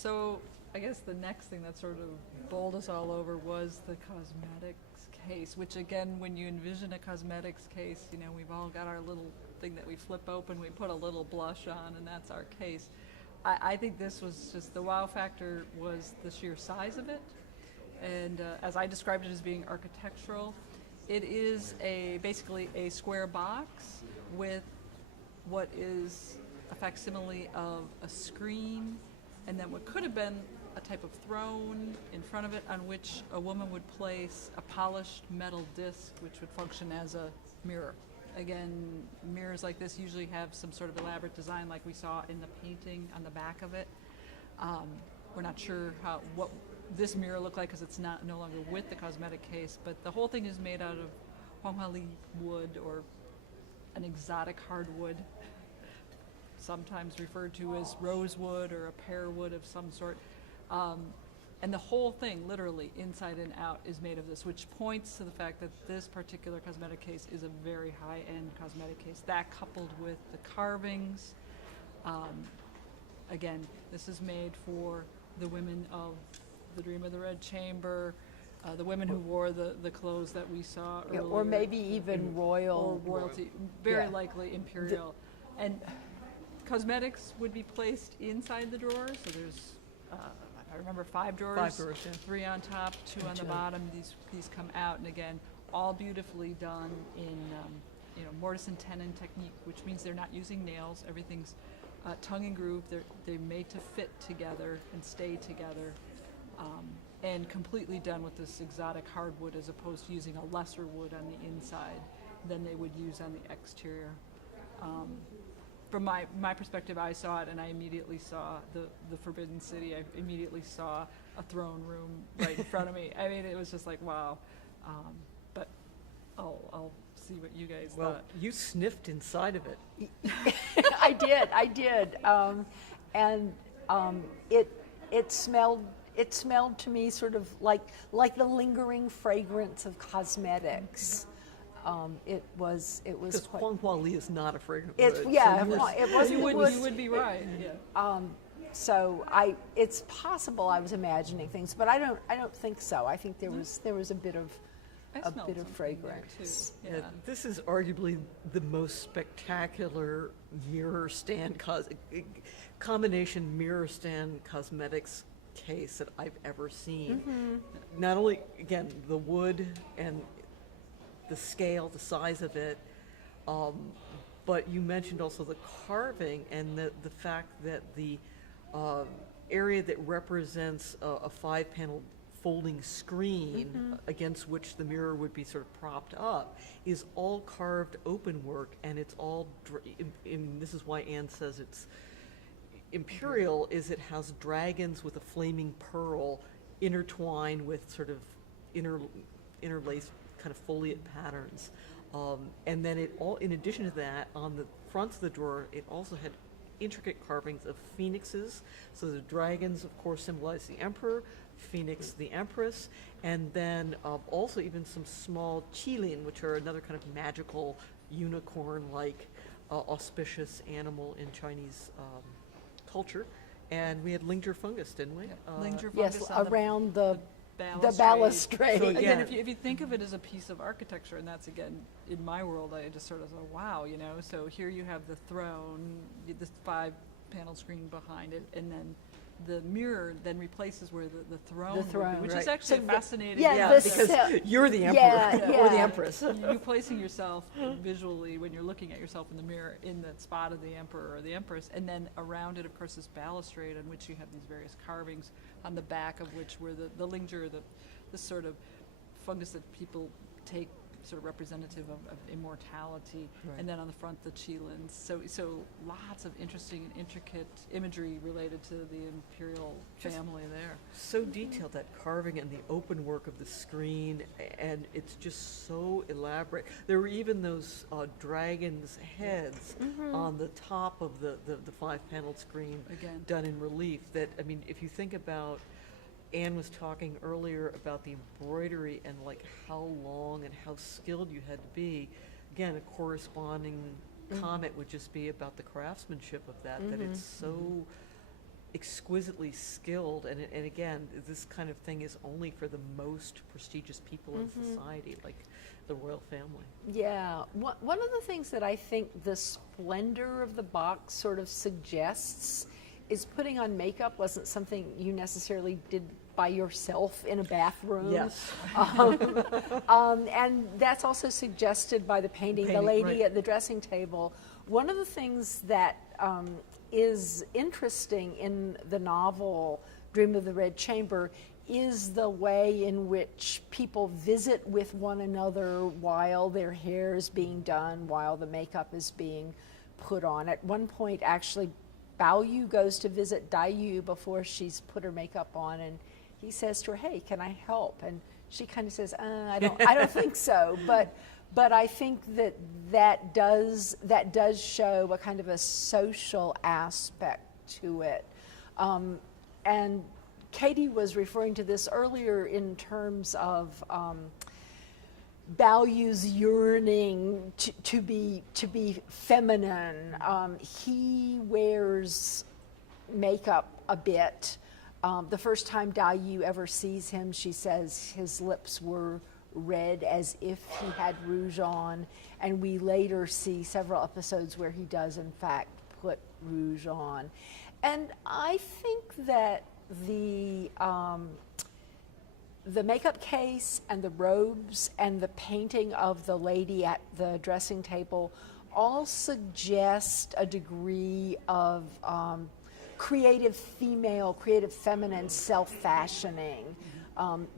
So I guess the next thing that sort of bowled us all over was the cosmetics case, which again, when you envision a cosmetics case, you know, we've all got our little thing that we flip open, we put a little blush on, and that's our case. I think this was just, the wow factor was the sheer size of it. And as I described it as being architectural, it is basically a square box with what is a facsimile of a screen, and then what could have been a type of throne in front of it on which a woman would place a polished metal disc which would function as a mirror. Again, mirrors like this usually have some sort of elaborate design like we saw in the painting on the back of it. We're not sure what this mirror looked like because it's no longer with the cosmetic case, but the whole thing is made out of Huanghua wood, or an exotic hardwood, sometimes referred to as rosewood or a pear wood of some sort. And the whole thing, literally inside and out, is made of this, which points to the fact that this particular cosmetic case is a very high-end cosmetic case. That coupled with the carvings, again, this is made for the women of the Dream of the Red Chamber, the women who wore the clothes that we saw earlier. Or maybe even royal. Or royalty, very Yeah. likely imperial. And cosmetics would be placed inside the drawers, so there's, I remember 5 drawers. 5 drawers, yeah. 3 on top, 2 on the bottom. These come out, and again, all beautifully done in mortise and tenon technique, which means they're not using nails. Everything's tongue and groove. They're made to fit together and stay together, and completely done with this exotic hardwood as opposed to using a lesser wood on the inside than they would use on the exterior. From my perspective, I saw it and I immediately saw the Forbidden City. I immediately saw a throne room right in front of me. I mean, it was just like, wow. But I'll see what you guys thought. You sniffed inside of it. I did. And it smelled to me sort of like the lingering fragrance of cosmetics. It was Because quite. Huanghua Li is not a fragrant It's wood. yeah. So It wasn't. You it was, would be right. Yeah. So it's possible I was imagining things, but I don't think so. I think there was a bit of I smelled something there, fragrance. too. Yeah, this is arguably the most spectacular mirror stand combination mirror stand cosmetics case that I've ever seen. Mm-hmm. Not only, again, the wood and the scale, the size of it, but you mentioned also the carving and the fact that the area that represents a 5-panel folding screen against which the mirror would be sort of propped up is all carved open work, and it's all, this is why Anne says it's imperial, is it has dragons with a flaming pearl intertwined with sort of interlaced kind of foliate patterns. And then it all, in addition to that, on the fronts of the drawer, it also had intricate carvings of phoenixes. So the dragons, of course, symbolize the emperor, phoenix, the empress, and then also even some small qilin, which are another kind of magical unicorn-like auspicious animal in Chinese culture. And we had Lingzhi fungus, didn't we? Lingzhi Yes, fungus on around the balustrade. balustrade. So, Again, yeah. if you think of it as a piece of architecture, and that's again in my world, I just sort of thought, wow, So here you have the throne, this 5-panel screen behind it, and then the mirror then replaces where the throne would be, which right. is actually So fascinating. Because you're the emperor or the yeah. empress. You placing yourself visually when you're looking at yourself in the mirror in the spot of the emperor or the empress, and then around it, of course, this balustrade on which you have these various carvings on the back of which were the lingzhi, the sort of fungus that people take sort of representative of immortality, Right. and then on the front the qilins. So lots of interesting and intricate imagery related to the imperial family there. So detailed, that carving and the open work of the screen, and it's just so elaborate. There were even those dragons' heads on the top of the 5-paneled screen, Again. done in relief. That, I mean, if you think about, Anne was talking earlier about the embroidery and like how long and how skilled you had to be. Again, a corresponding comment would just be about the craftsmanship of that, that it's so exquisitely skilled, and again, this kind of thing is only for the most prestigious people in society, like the royal family. Yeah. One of the things that I think the splendor of the box sort of suggests is putting on makeup wasn't something you necessarily did by yourself in a bathroom. Yes. And that's also suggested by the painting, the Painting, lady right. at the dressing table. One of the things that is interesting in the novel Dream of the Red Chamber is the way in which people visit with one another while their hair is being done, while the makeup is being put on. At one point, actually, Bao Yu goes to visit Dai Yu before she's put her makeup on, and he says to her, "Hey, can I help?" And she kind of says, I don't think so." But I think that does show a kind of a social aspect to it. And Katie was referring to this earlier in terms of Bao Yu's yearning to be feminine. He wears makeup a bit. The first time Dai Yu ever sees him, she says his lips were red as if he had rouge on, and we later see several episodes where he does in fact put rouge on. And I think that the makeup case and the robes and the painting of the lady at the dressing table all suggest a degree of creative feminine self-fashioning.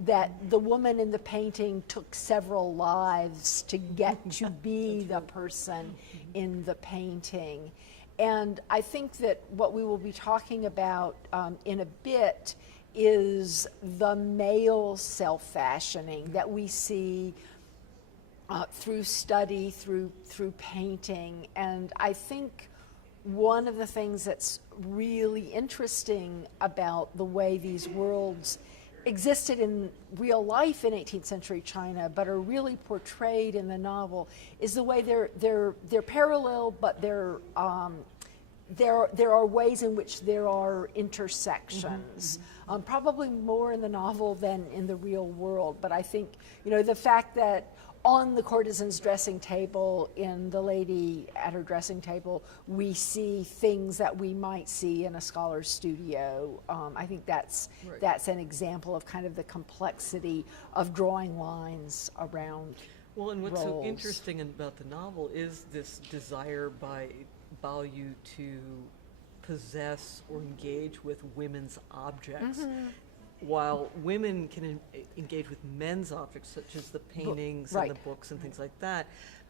That the woman in the painting took several lives to get to be the person in the painting. And I think that what we will be talking about in a bit is the male self-fashioning that we see through study, through painting. And I think one of the things that's really interesting about the way these worlds existed in real life in 18th century China, but are really portrayed in the novel, is the way they're parallel, but there are ways in which there are intersections. Probably more in the novel than in the real world. But I think the fact that on the courtesan's dressing table, in the lady at her dressing table, we see things that we might see in a scholar's studio. I think that's an example of kind of the complexity of drawing lines around Well, and what's so roles. interesting about the novel is this desire by Bao Yu to possess or engage with women's objects, while women can engage with men's objects, such as the paintings and the books and things like that.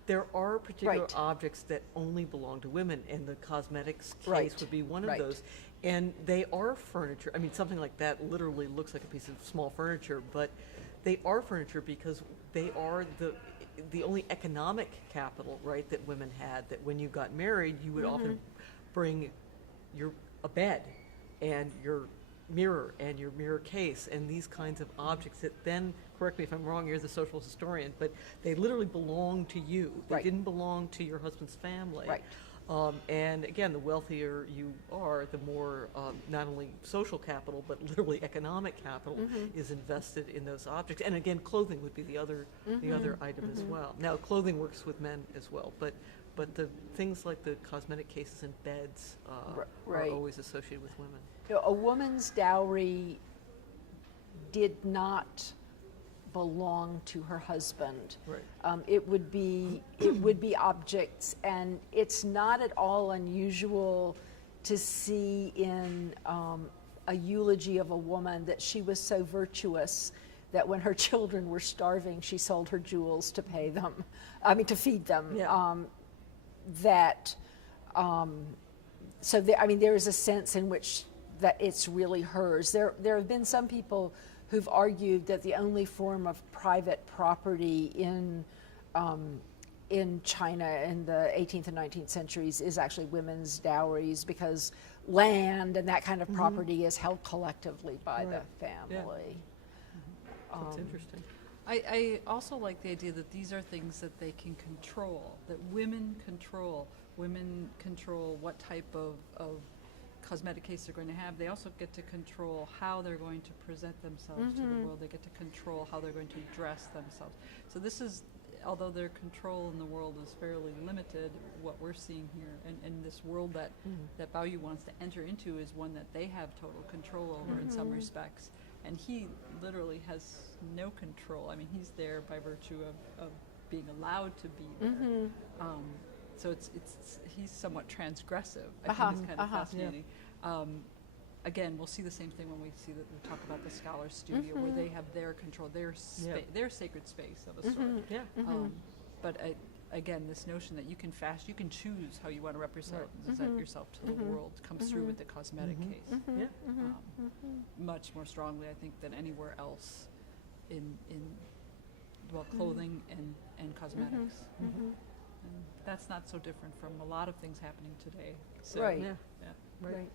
There are particular objects that only belong to women, and the cosmetics case would be one of those. And they are furniture. I mean, something like that literally looks like a piece of small furniture, but they are furniture because they are the only economic capital, right, that women had. That when you got married, you would often bring a bed and your mirror and your mirror case and these kinds of objects that then, correct me if I'm wrong, you're the social historian, but they literally belong to you. They didn't belong to your husband's family. And again, the wealthier you are, the more not only social capital, but literally economic capital is invested in those objects. And again, clothing would be the other item as well. Now, clothing works with men as well, but the things like the cosmetic cases and beds are always associated with women. A woman's dowry did not belong to her husband. It would be objects, and it's not at all unusual to see in a eulogy of a woman that she was so virtuous that when her children were starving, she sold her jewels to pay them. I mean, to feed them. So there is a sense in which that it's really hers. There have been some people who've argued that the only form of private property in China in the 18th and 19th centuries is actually women's dowries, because land and that kind of property is held collectively by the family. That's interesting. I also like the idea that these are things that they can control, that women control. Women control what type of cosmetic case they're going to have, they also get to control how they're going to present themselves to the world. They get to control how they're going to dress themselves. So this is, although their control in the world is fairly limited, what we're seeing here, and this world that that Bao Yu wants to enter into is one that they have total control over in some respects. And he literally has no control. I mean, he's there by virtue of being allowed to be there. So it's he's somewhat transgressive. I think it's kind of fascinating. Again, we'll see the same thing when we talk about the Scholar's Studio, where they have their control, their sacred space of a sort. But again, this notion that you can choose how you want to represent yourself to the world comes through with the cosmetic case. Much more strongly, I think, than anywhere else in clothing and cosmetics. And that's not so different from a lot of things happening today. So, Right. Yeah. yeah. Right.